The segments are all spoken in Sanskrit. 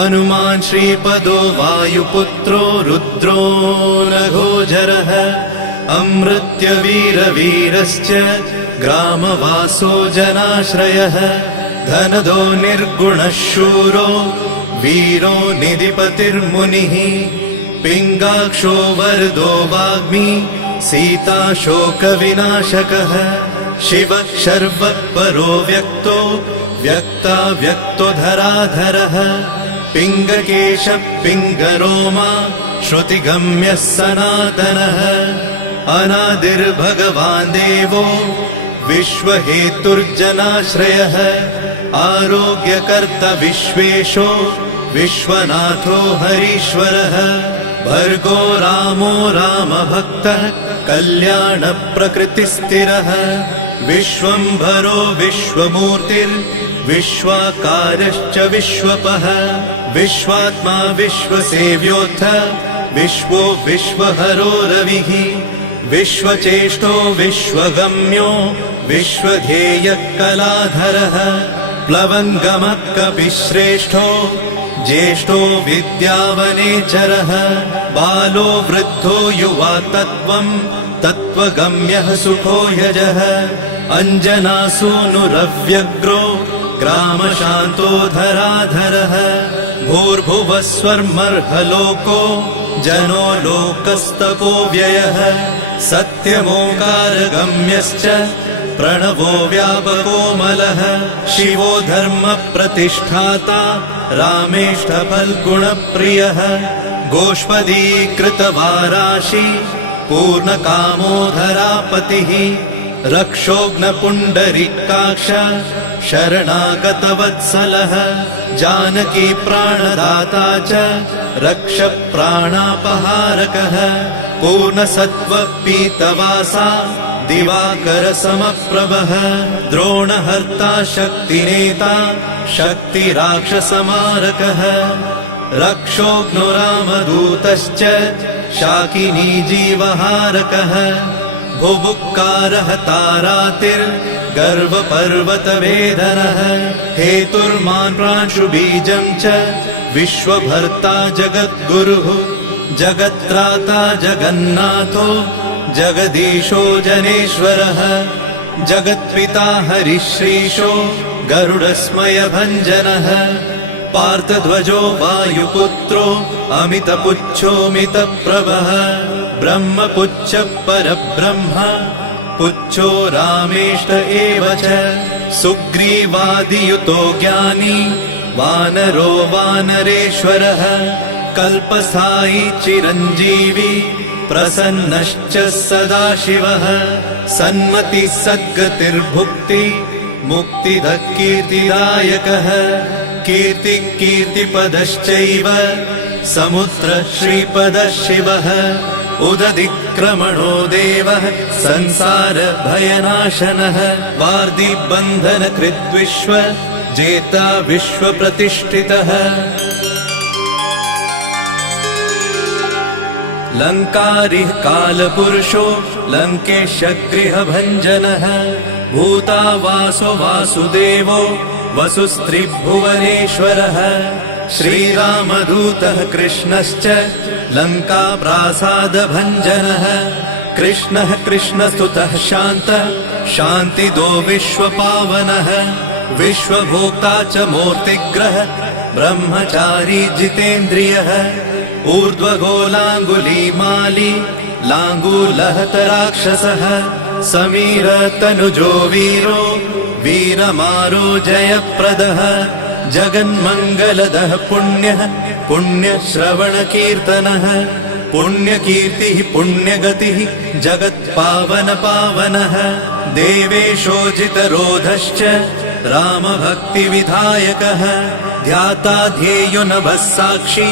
हनुमान् श्रीपदो वायुपुत्रो रुद्रो नघोजरः अमृत्यवीरवीरश्च ग्रामवासो जनाश्रयः धनदो निर्गुणः शूरो वीरो निधिपतिर्मुनिः पिङ्गाक्षो वरदो वाग्मी सीताशोकविनाशकः शिवः शर्वः परो व्यक्तो व्यक्ताव्यक्तो धराधरः पिङ्गकेशः पिङ्गरोमा श्रुतिगम्यः सनातनः अनादिर्भगवान् देवो विश्वहेतुर्जनाश्रयः आरोग्यकर्ता विश्वेशो विश्वनाथो हरीश्वरः भर्गो रामो रामभक्तः कल्याणप्रकृतिस्थिरः विश्वम्भरो विश्वमूर्तिर्विश्वाकारश्च विश्वपः विश्वात्मा विश्वसेव्योऽथ विश्वो विश्वहरो रविः विश्वचेष्टो विश्वगम्यो विश्वध्येयः कलाधरः प्लवङ्गमः कपिश्रेष्ठो ज्येष्ठो विद्यावनेचरः बालो वृद्धो युवा तत्त्वगम्यः सुखो यजः अञ्जनासूनुरव्यग्रो ग्रामशान्तो धराधरः भूर्भुवः स्वर्मर्हलोको जनो लोकस्तपो व्ययः सत्यमोङ्कारगम्यश्च प्रणवो व्यापकोमलः शिवो धर्मप्रतिष्ठाता रामेष्ठफल्गुणप्रियः गोष्पदीकृतवाराशि पूर्णकामोधरापतिः रक्षोघ्नपुण्डरीकाक्ष शरणागतवत्सलः जानकी प्राणदाता च रक्षप्राणापहारकः पूर्णसत्त्वपीतवासा दिवाकरसमप्रभः द्रोणहर्ता शक्तिनेता शक्तिराक्षसमारकः रक्षोघ्नो रामदूतश्च शाकिनी जीवहारकः भुभुक्कारः तारातिर्गर्वपर्वतवेदनः हेतुर्मान् प्रांशुबीजं च विश्वभर्ता जगद्गुरुः जगत्त्राता जगन्नाथो जगदीशो जनेश्वरः जगत्पिता हरिश्रीशो गरुडस्मयभञ्जनः पार्थध्वजो वायुपुत्रो अमितपुच्छोऽमितप्रभः ब्रह्मपुच्छ परब्रह्म पुच्छो रामेष्ट एव च सुग्रीवादियुतो ज्ञानी वानरो वानरेश्वरः कल्पस्थायी चिरञ्जीवी प्रसन्नश्च सदाशिवः सन्मति सद्गतिर्भुक्ति मुक्तिदः कीर्तिदायकः कीर्तिपदश्चैव समुद्र श्रीपदः शिवः उदधिक्रमणो देवः संसार भयनाशनः वार्धिबन्धनकृद्विश्व जेता विश्वप्रतिष्ठितः लङ्कारिः कालपुरुषो लङ्केशगृहभञ्जनः भूतावासो वासुदेवो वसुस्त्रिभुवनेश्वरः श्रीरामदूतः कृष्णश्च लङ्काप्रासादभञ्जनः कृष्णः कृष्णस्तुतः शान्तः शान्तिदो विश्वपावनः विश्वभोक्ता च मूर्तिग्रह ब्रह्मचारी जितेन्द्रियः ऊर्ध्वगोलाङ्गुलीमाली लाङ्गूलहतराक्षसः समीरतनुजो वीरो वीरमारो जयप्रदः जगन्मङ्गलदः पुण्यः पुण्यश्रवणकीर्तनः पुण्यकीर्तिः पुण्यगतिः जगत्पावनपावनः देवेशोजितरोधश्च रामभक्तिविधायकः ध्याता ध्येयो नभः साक्षी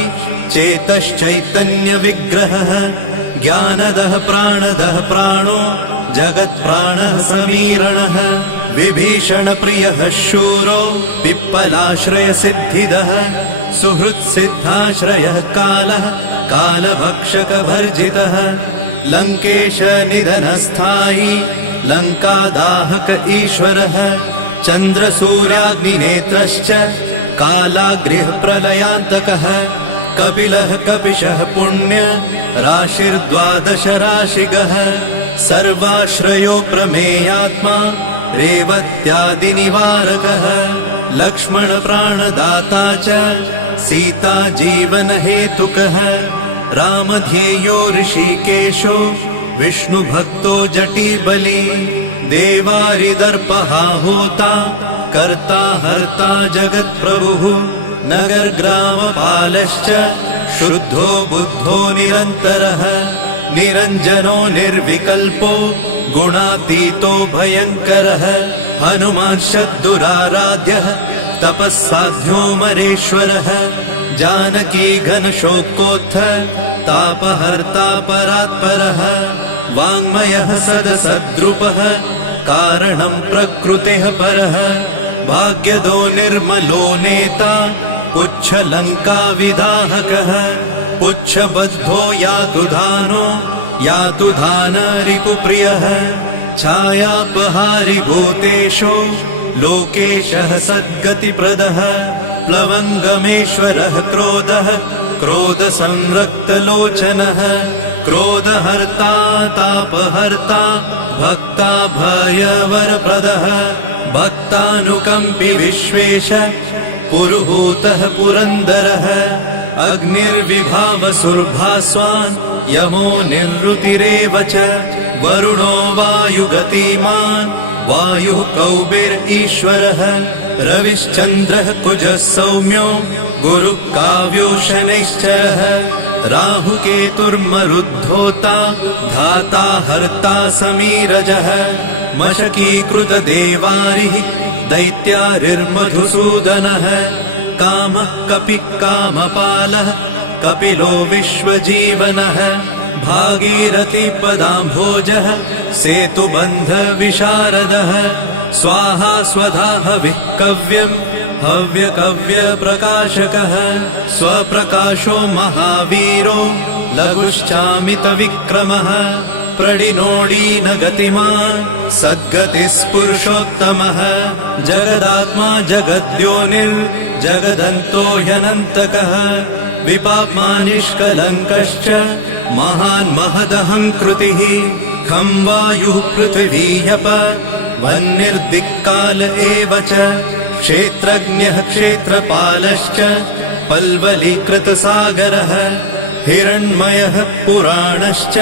चेतश्चैतन्यविग्रहः ज्ञानदः प्राणदः प्राणो जगत्प्राणः समीरणः विभीषणप्रियः शूरो पिप्पलाश्रयसिद्धिदः सुहृत्सिद्धाश्रयः कालः कालभक्षकभर्जितः लङ्केशनिधनस्थायी लङ्कादाहक ईश्वरः चन्द्रसूर्याग्निनेत्रश्च कालाग्निः प्रलयान्तकः कपिलः कपिशः पुण्य राशिर्द्वादश राशिगः सर्वाश्रयो प्रमेयात्मा रेवत्यादिनिवारकः लक्ष्मण प्राणदाता च सीता जीवन हेतुकः रामध्येयो ऋषिकेशो विष्णुभक्तो जटिबली देवारिदर्पहा होता कर्ता हर्ता जगत्प्रभुः नगरग्रामपालश्च शुद्धो बुद्धो निरन्तरः निरञ्जनो निर्विकल्पो गुणातीतो भयङ्करः हनुमान्शद्दुराराध्यः तपस्साध्यो मरेश्वरः जानकी घनशोकोत्थ तापहर्ता परात्परः वाङ्मयः सदसद्रुपः कारणं प्रकृतेः परः भाग्यदो निर्मलो नेता पुच्छलङ्का विदाहकः पुच्छबद्धो यातु धानो यातु धान रिपुप्रियः छायापहारि भूतेषु लोकेशः सद्गतिप्रदः प्लवङ्गमेश्वरः क्रोधः क्रोधसंरक्तलोचनः क्रोधहर्ता तापहर्ता भक्ता भयवरप्रदः भक्तानुकम्पि विश्वेश पुरुहूतः पुरन्दरः अग्निर्विभावसुर्भास्वान् यमो निरृतिरेव च वरुणो वायुगतिमान् वायुः कौबेर्ईश्वरः रविश्चन्द्रः कुजः सौम्यो गुरुः काव्यो शनैश्चरः राहुकेतुर्मरुद्धोता धाता हर्ता समीरजः मशकीकृतदेवारिः दैत्यारिर्मधुसूदनः कामः कपिः कामपालः कपिलो विश्वजीवनः भागीरथीपदाम्भोजः सेतुबन्धविशारदः स्वाहा स्वधा हविः कव्यम् हव्यकव्यप्रकाशकः स्वप्रकाशो महावीरो लघुश्चामितविक्रमः प्रडिनोडीनगतिमान् सद्गतिस्पुरुषोत्तमः जगदात्मा जगद्योनिर्जगदन्तो ह्यनन्तकः विपाप्मा निष्कलङ्कश्च महान् महदहङ्कृतिः खं वायुः पृथिवीयप वह्निर्दिक्काल एव च क्षेत्रज्ञः क्षेत्रपालश्च पल्वलीकृतसागरः हिरण्मयः पुराणश्च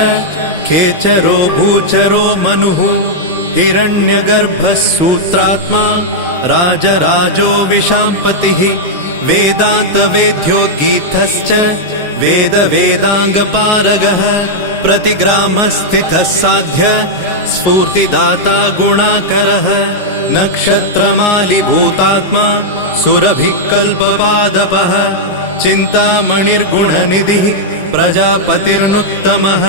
खेचरो भूचरो मनुः हिरण्यगर्भः सूत्रात्मा राजराजो विशाम्पतिः वेदान्तवेद्योद्गीतश्च वेदवेदाङ्गपारगः प्रतिग्रामस्थितः साध्य स्फूर्तिदाता गुणाकरः नक्षत्रमालिभूतात्मा सुरभिः कल्पपादपः चिन्तामणिर्गुणनिधिः प्रजापतिर्नुत्तमः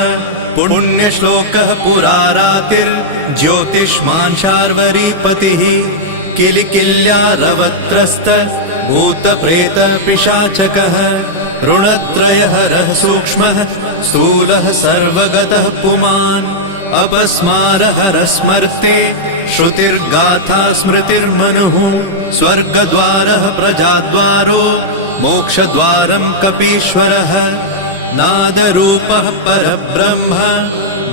पुण्यश्लोकः पुरारातिर्ज्योतिष्मान् शार्वरीपतिः किलिकिल्यारवत्रस्त भूतप्रेतपिशाचकः ऋणत्रयहरः सूक्ष्मः स्थूलः सर्वगतः पुमान् अपस्मारहरः स्मर्ते श्रुतिर्गाथा स्मृतिर्मनुः स्वर्गद्वारः प्रजाद्वारो मोक्षद्वारं कपीश्वरः नादरूपः परब्रह्म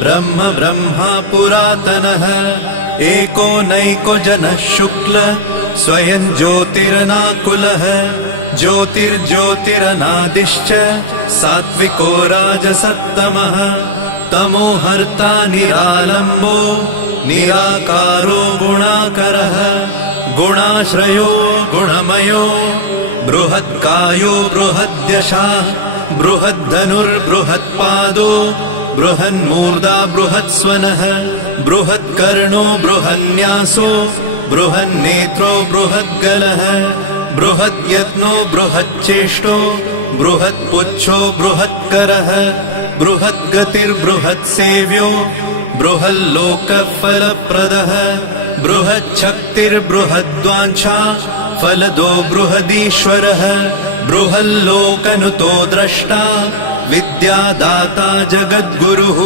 ब्रह्म ब्रह्मा पुरातनः एको नैको जनः शुक्ल स्वयं ज्योतिरनाकुलः ज्योतिर्ज्योतिरनादिश्च सात्विको राजसत्तमः तमोहर्ता निरालम्बो निराकारो गुणाकरः गुणाश्रयो गुणमयो बृहत्कायो बृहद्यशाः बृहद्धनुर्बृहत्पादो बृहन्मूर्धा बृहत्स्वनः बृहत्कर्णो बृहन्यासो बृहन्नेत्रो बृहद्गलः बृहद्यत्नो बृहच्चेष्टो बृहत्पुच्छो बृहत्करः बृहद्गतिर्बृहत्सेव्यो बृहल्लोकफलप्रदः बृहच्छक्तिर्बृहद्वाञ्छा फलदो बृहदीश्वरः बृहल्लोकनुतो द्रष्टा विद्यादाता जगद्गुरुः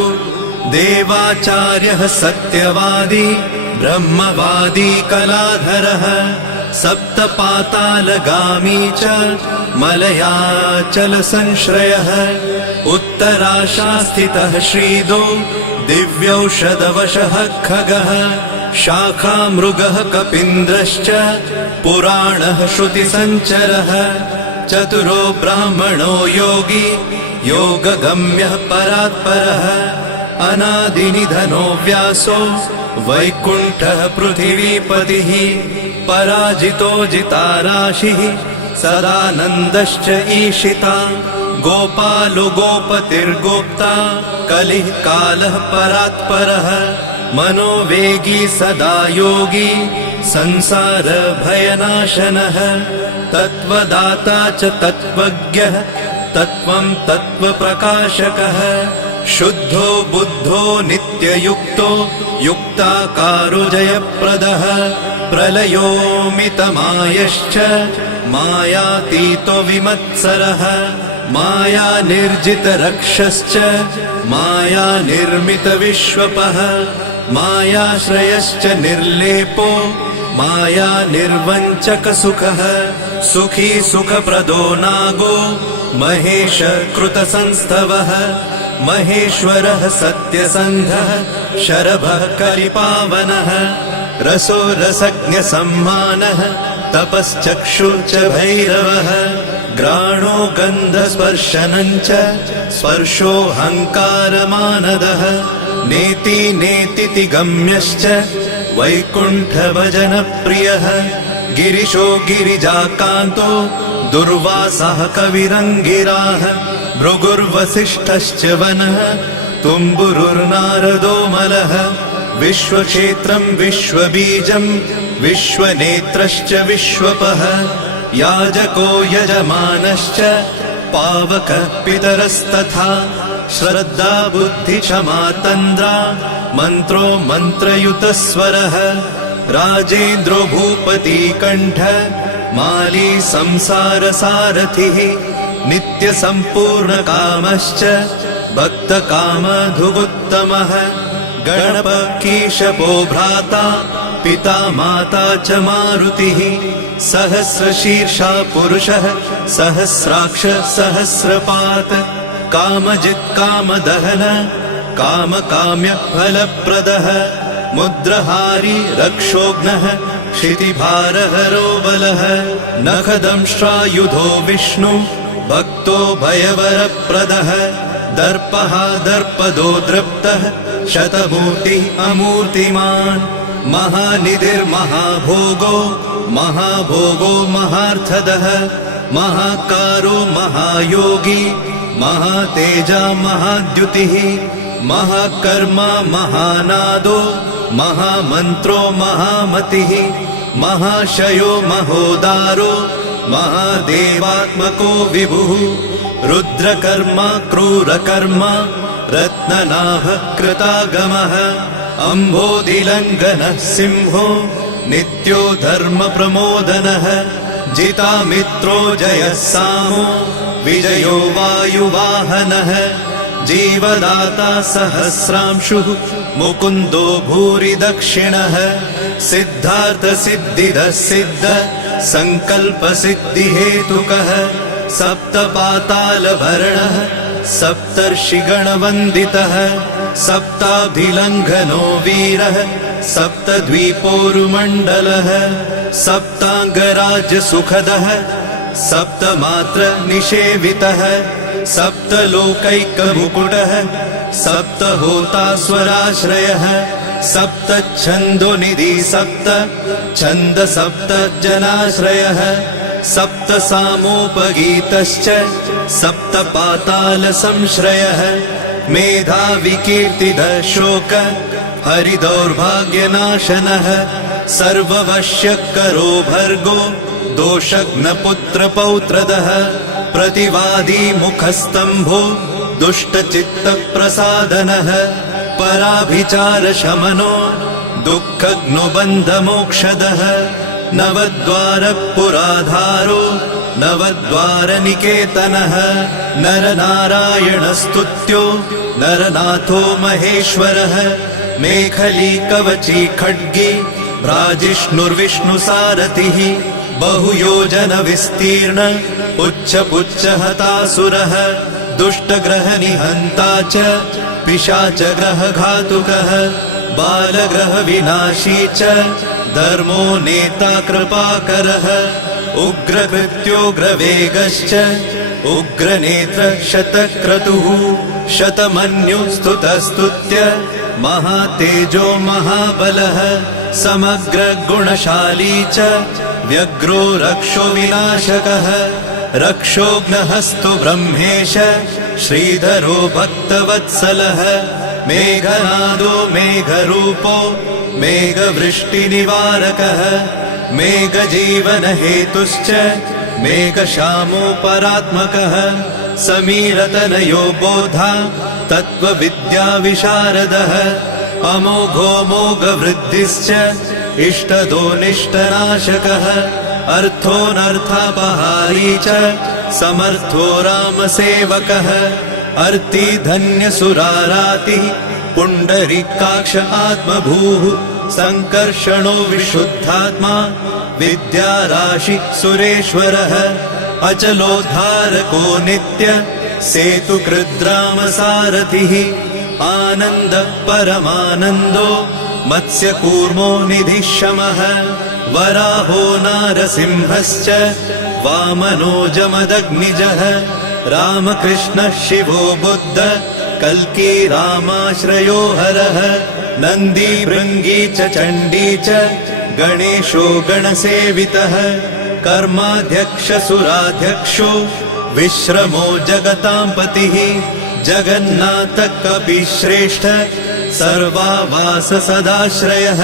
देवाचार्यः सत्यवादी ब्रह्मवादी कलाधरः सप्तपातालगामी च मलयाचलसंश्रयः उत्तराशास्थितः श्रीदो दिव्यौषधवशः खगः शाखामृगः कपीन्द्रश्च पुराणः श्रुतिसञ्चरः चतुरो ब्राह्मणो योगी योगगम्यः परात्परः अनादिनिधनो व्यासो वैकुण्ठः पृथिवीपतिः पराजितो जिताराशिः सदानन्दश्च ईशिता गोपालो गोपतिर्गोप्ता कलिः कालः परात्परः मनोवेगी सदा योगी संसारभयनाशनः तत्त्वदाता च तत्त्वज्ञः तत्त्वं तत्त्वप्रकाशकः शुद्धो बुद्धो नित्ययुक्तो युक्ताकारो जयप्रदः प्रलयोमितमायश्च मायातीतो विमत्सरः मायानिर्जितरक्षश्च मायानिर्मितविश्वपः मायाश्रयश्च निर्लेपो मायानिर्वञ्चकसुखः सुखी सुखप्रदो नागो महेश कृतसंस्थवः महेश्वरः सत्यसन्धः शरभः कलिपावनः रसो रसज्ञसम्मानः तपश्चक्षु च भैरवः घ्राणो गन्धस्पर्शनञ्च स्पर्शोऽहङ्कारमानदः नेति नेतिति गम्यश्च वैकुण्ठभजनप्रियः गिरिशो गिरिजाकान्तो दुर्वासः कविरङ्गिराः भृगुर्वसिष्ठश्च वनः तुम्बुरुर्नारदो मलः विश्वक्षेत्रं विश्वबीजं विश्वनेत्रश्च विश्वपः याजको यजमानश्च पावकः पितरस्तथा श्रद्धा बुद्धिक्षमा तन्द्रा मन्त्रो मन्त्रयुतस्वरः राजेन्द्रो भूपतिकण्ठ माली संसारसारथिः नित्यसम्पूर्णकामश्च भक्तकामधुगुत्तमः गणपकीशपो भ्राता पिता माता च मारुतिः सहस्रशीर्षा पुरुषः सहस्राक्ष सहस्रपात् कामजित् कामदहन कामकाम्यफलप्रदः मुद्रहारी रक्षोघ्नः क्षितिभारहरो बलः नखदंष्ट्रायुधो विष्णु भक्तो भयवरप्रदः दर्पः दर्पदो दृप्तः शतमूर्तिः अमूर्तिमान् महानिधिर्महाभोगो महाभोगो महार्थदः महाकारो महायोगी महातेजा महाद्युतिः महाकर्मा महानादो महामन्त्रो महामतिः महाशयो महोदारो महादेवात्मको विभुः रुद्रकर्मा क्रूरकर्मा रत्ननाभः कृतागमः अम्भोधिलङ्घनः सिंहो नित्यो धर्मप्रमोदनः जितामित्रो जयः सामो विजयो वायुवाहनः जीवदाता सहस्रांशुः मुकुन्दो भूरि दक्षिणः सिद्धार्थसिद्धिदः सिद्ध सङ्कल्पसिद्धिहेतुकः सप्तपातालभरणः सप्तर्षिगणवन्दितः सप्ताभिलङ्घनो वीरः सप्तद्वीपोरुमण्डलः सप्ताङ्गराज्यसुखदः सप्तमात्र निषेवितः सप्तलोकैकमुकुटः सप्तहोतास्वराश्रयः सप्तच्छन्दोनिधि सप्त छन्द सप्तजनाश्रयः सप्तसामोपगीतश्च सप्तपातालसंश्रयः मेधाविकीर्तिदः शोक हरिदौर्भाग्यनाशनः सर्ववश्यकरो भर्गो दोषघ्नपुत्रपौत्रदः प्रतिवादी मुखस्तम्भो दुष्टचित्तप्रसादनः पराभिचारशमनो दुःखघ्नुबन्धमोक्षदः नवद्वारपुराधारो नवद्वारनिकेतनः नरनारायणस्तुत्यो नरनाथो महेश्वरः मेखली कवची खड्गी भ्राजिष्णुर्विष्णुसारथिः बहुयोजनविस्तीर्ण पुच्छपुच्छहतासुरः दुष्टग्रहनिहन्ता च पिशाचग्रहघातुकः बालग्रहविनाशी च धर्मो नेता कृपाकरः उग्रकृत्योग्रवेगश्च उग्रनेत्र शतक्रतुः शतमन्युस्तुतस्तुत्य महातेजो महाबलः समग्रगुणशाली च व्यग्रो रक्षो विनाशकः रक्षोघ्नहस्तो ब्रह्मेश श्रीधरो भक्तवत्सलः मेघनादो मेघरूपो मेघवृष्टिनिवारकः मेघजीवनहेतुश्च मेघश्यामो परात्मकः समीरतनयो बोधा तत्त्वविद्याविशारदः अमोघो मोघवृद्धिश्च इष्टदो निष्टनाशकः अर्थोऽनर्थापहारी च समर्थो रामसेवकः अर्तिधन्यसुरारातिः पुण्डरीकाक्ष आत्मभूः सङ्कर्षणो विशुद्धात्मा विद्याराशि सुरेश्वरः अचलोद्धारको नित्य सेतुकृद्रामसारथिः आनन्द परमानन्दो मत्स्यकूर्मो निधिशमः वराहो नारसिंहश्च वामनो जमदग्निजः रामकृष्णः शिवो बुद्ध कल्की रामाश्रयो हरः नन्दी भृङ्गी च चण्डी च गणेशो गणसेवितः कर्माध्यक्षसुराध्यक्षो विश्रमो जगतां पतिः जगन्नाथ कपिश्रेष्ठ सर्वावास सदाश्रयः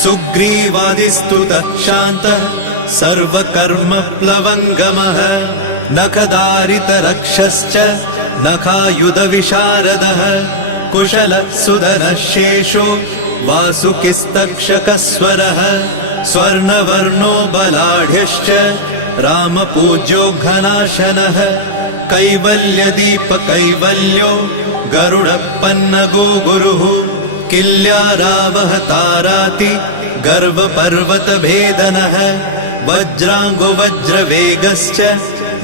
सुग्रीवादिस्तुतः शान्तः सर्वकर्मप्लवङ्गमः नखदारितरक्षश्च नखायुधविशारदः कुशलः सुदनः शेषो वासुकिस्तक्षकस्वरः स्वर्णवर्णो बलाढ्यश्च रामपूज्यो घनाशनः कैवल्यदीपकैवल्यो गरुडपन्नगो गुरुः किल्यारावहताराति गर्वपर्वतभेदनः वज्राङ्गो वज्रवेगश्च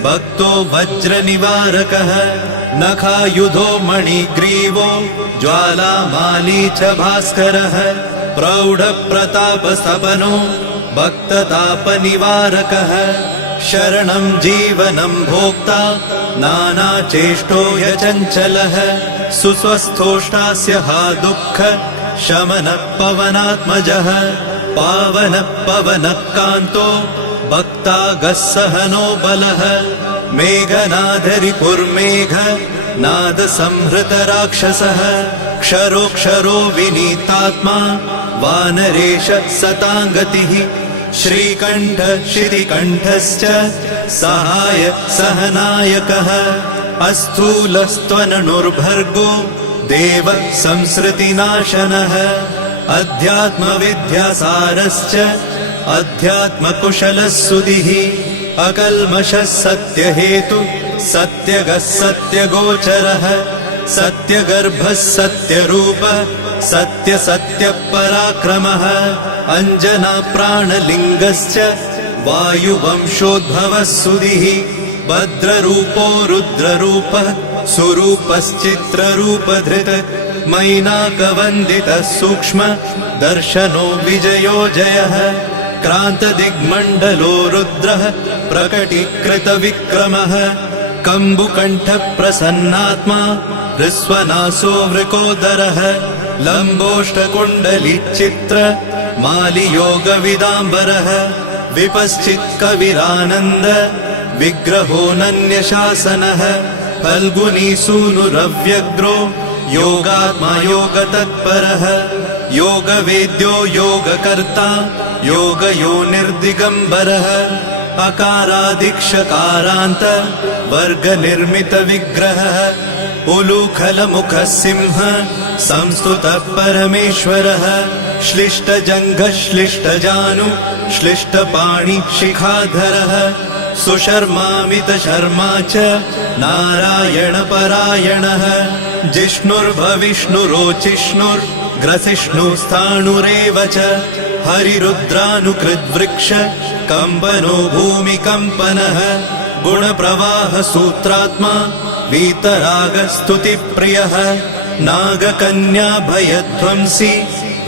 भक्तो वज्रनिवारकः नखायुधो मणिग्रीवो ज्वालामाली च भास्करः प्रौढप्रतापस्तपनो भक्ततापनिवारकः शरणं जीवनं भोक्ता नानाचेष्टो ह्यचञ्चलः सुस्वस्थोष्टास्य हा दुःख शमनः पवनात्मजः पावनः पवनः कान्तो भक्तागः सहनो बलः मेघनादरिपुर्मेघ नादसंहृतराक्षसः क्षरोक्षरो विनीतात्मा वानरेश सताङ्गतिः श्रीकण्ठ शितिकण्ठश्च सहाय सहनायकः अस्थूलस्त्वननुर्भर्गो देव संसृतिनाशनः अध्यात्मविद्यासारश्च अध्यात्मकुशलः सुधिः अकल्मषः सत्यहेतु सत्यगः सत्यगोचरः सत्यगर्भः सत्यरूपः सत्यसत्यपराक्रमः अञ्जनाप्राणलिङ्गश्च वायुवंशोद्भवः सुधिः भद्ररूपो रुद्ररूपः सुरूपश्चित्ररूपधृत् मैनाकवन्दितः सूक्ष्म दर्शनो विजयो जयः क्रान्तदिग्मण्डलो रुद्रः प्रकटीकृतविक्रमः कम्बुकण्ठप्रसन्नात्मा हृस्वनासो वृकोदरः लम्बोष्टकुण्डलिचित्र मालियोगविदाम्बरः विपश्चित्कविरानन्द विग्रहोऽनन्यशासनः फल्गुनीसूनुरव्यग्रो योगात्मा योगतत्परः योगवेद्यो योगकर्ता योगयोनिर्दिगम्बरः अकारादिक्षकारान्त वर्गनिर्मितविग्रहः उलूखलमुखः सिंह संस्तुतः परमेश्वरः श्लिष्टजङ्घः श्लिष्टजानु श्लिष्टपाणि शिखाधरः सुशर्मामितशर्मा च नारायणपरायणः जिष्णुर्भविष्णुरोचिष्णुर् ग्रसिष्णुस्थाणुरेव च हरिरुद्रानुकृद्वृक्ष कम्पनो भूमिकम्पनः गुणप्रवाह सूत्रात्मा वीतरागस्तुतिप्रियः नागकन्या भयध्वंसी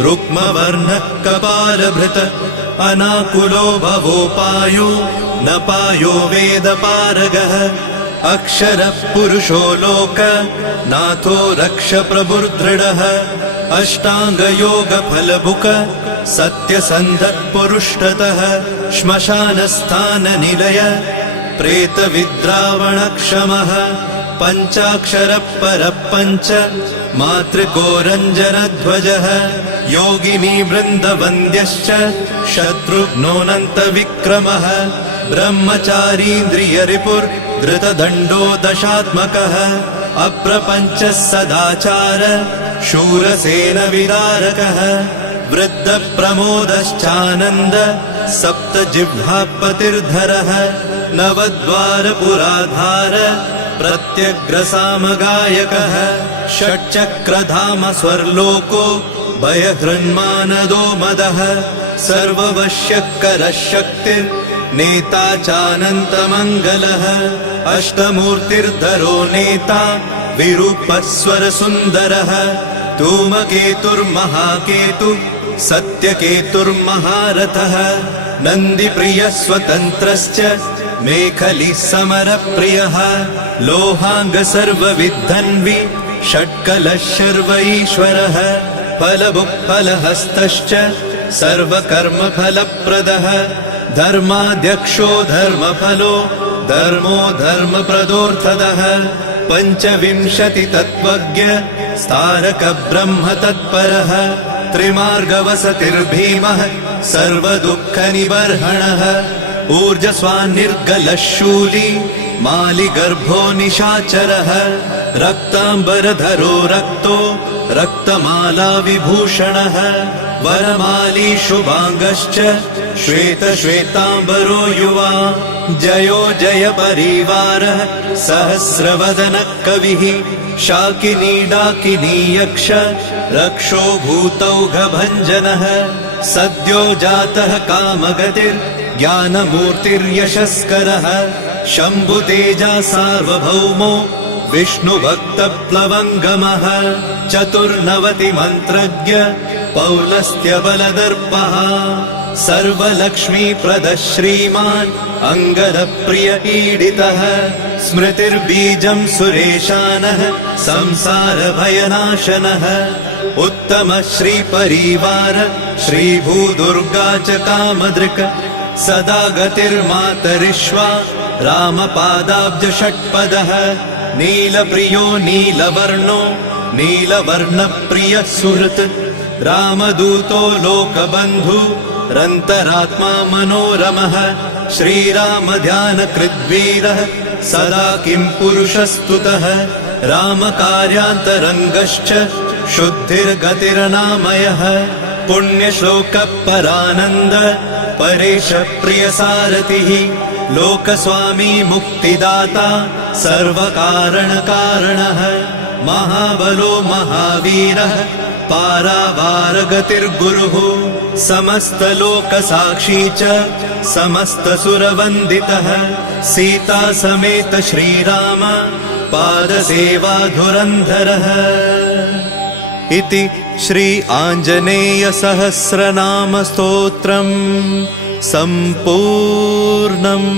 रुक्मवर्णः कपालभृत अनाकुलो भवोपायो न पायो वेदपारगः अक्षरः पुरुषो लोक नाथो रक्ष प्रभुर्दृढः अष्टाङ्गयोगफलभुक सत्यसन्धः पुरुषतः श्मशानस्थाननिलय प्रेतविद्रावणक्षमः पञ्चाक्षरः परः पञ्च मातृकोरञ्जनध्वजः योगिनी वृन्दवन्द्यश्च शत्रुघ्नोऽनन्तविक्रमः ब्रह्मचारीन्द्रियरिपुर्धृतदण्डो दशात्मकः अप्रपञ्चः सदाचार शूरसेनविदारकः वृद्धप्रमोदश्चानन्द सप्तजिह्वापतिर्धरः नवद्वारपुराधार प्रत्यग्रसामगायकः षट्चक्रधाम स्वर्लोको भयहृन्मानदो मदः सर्ववश्यकरः शक्तिर्नेता चानन्तमङ्गलः अष्टमूर्तिर्धरो नेता विरूपस्वरसुन्दरः धूमकेतुर्महाकेतु सत्यकेतुर्महारथः नन्दिप्रियः स्वतन्त्रश्च मेखली समरप्रियः लोहाङ्ग सर्वविद्धन्वि षट्कलः शर्व ईश्वरः फलभुक्फलहस्तश्च सर्वकर्मफलप्रदः धर्माध्यक्षो धर्मफलो धर्मो धर्मप्रदोऽर्थदः पञ्चविंशतितत्त्वज्ञ स्तारक ब्रह्म तत्परः त्रिमार्गवसतिर्भीमः सर्वदुःखनिबर्हणः ऊर्जस्वान्निर्गलः शूली मालिगर्भो निशाचरः रक्ताम्बरधरो रक्तो रक्तमाला विभूषणः वरमाली शुभाङ्गश्च श्वेतश्वेताम्बरो युवा जयो जय परिवारः सहस्रवदनः कविः शाकिनी डाकिनी यक्ष रक्षो भूतौघभञ्जनः सद्यो जातः कामगतिर्ज्ञानमूर्तिर्यशस्करः शम्भुतेजा सार्वभौमो विष्णुभक्तप्लवङ्गमः चतुर्नवतिमन्त्रज्ञ पौलस्त्यबलदर्पः सर्वलक्ष्मीप्रदः श्रीमान् अङ्गदप्रिय ईडितः स्मृतिर्बीजं सुरेशानः संसारभयनाशनः उत्तमः श्रीपरिवार श्रीभूदुर्गा च कामदृक् सदा गतिर्मातरिष्वा रामपादाब्जषट्पदः नीलप्रियो नीलवर्णो नीलवर्णप्रियः सुहृत् रामदूतो लोकबन्धु रन्तरात्मा मनोरमः श्रीरामध्यानकृद्वीरः सदा किं पुरुषस्तुतः रामकार्यान्तरङ्गश्च शुद्धिर्गतिरनामयः पुण्यश्लोकपरानन्द परेशप्रियसारथिः लोकस्वामी मुक्तिदाता सर्वकारणकारणः महाबलो महावीरः पारावारगतिर्गुरुः समस्तलोकसाक्षी च समस्तसुरवन्दितः सीता समेत श्रीराम पादसेवाधुरन्धरः इति श्री आञ्जनेय सहस्रनाम स्तोत्रम् सम्पूर्णम्।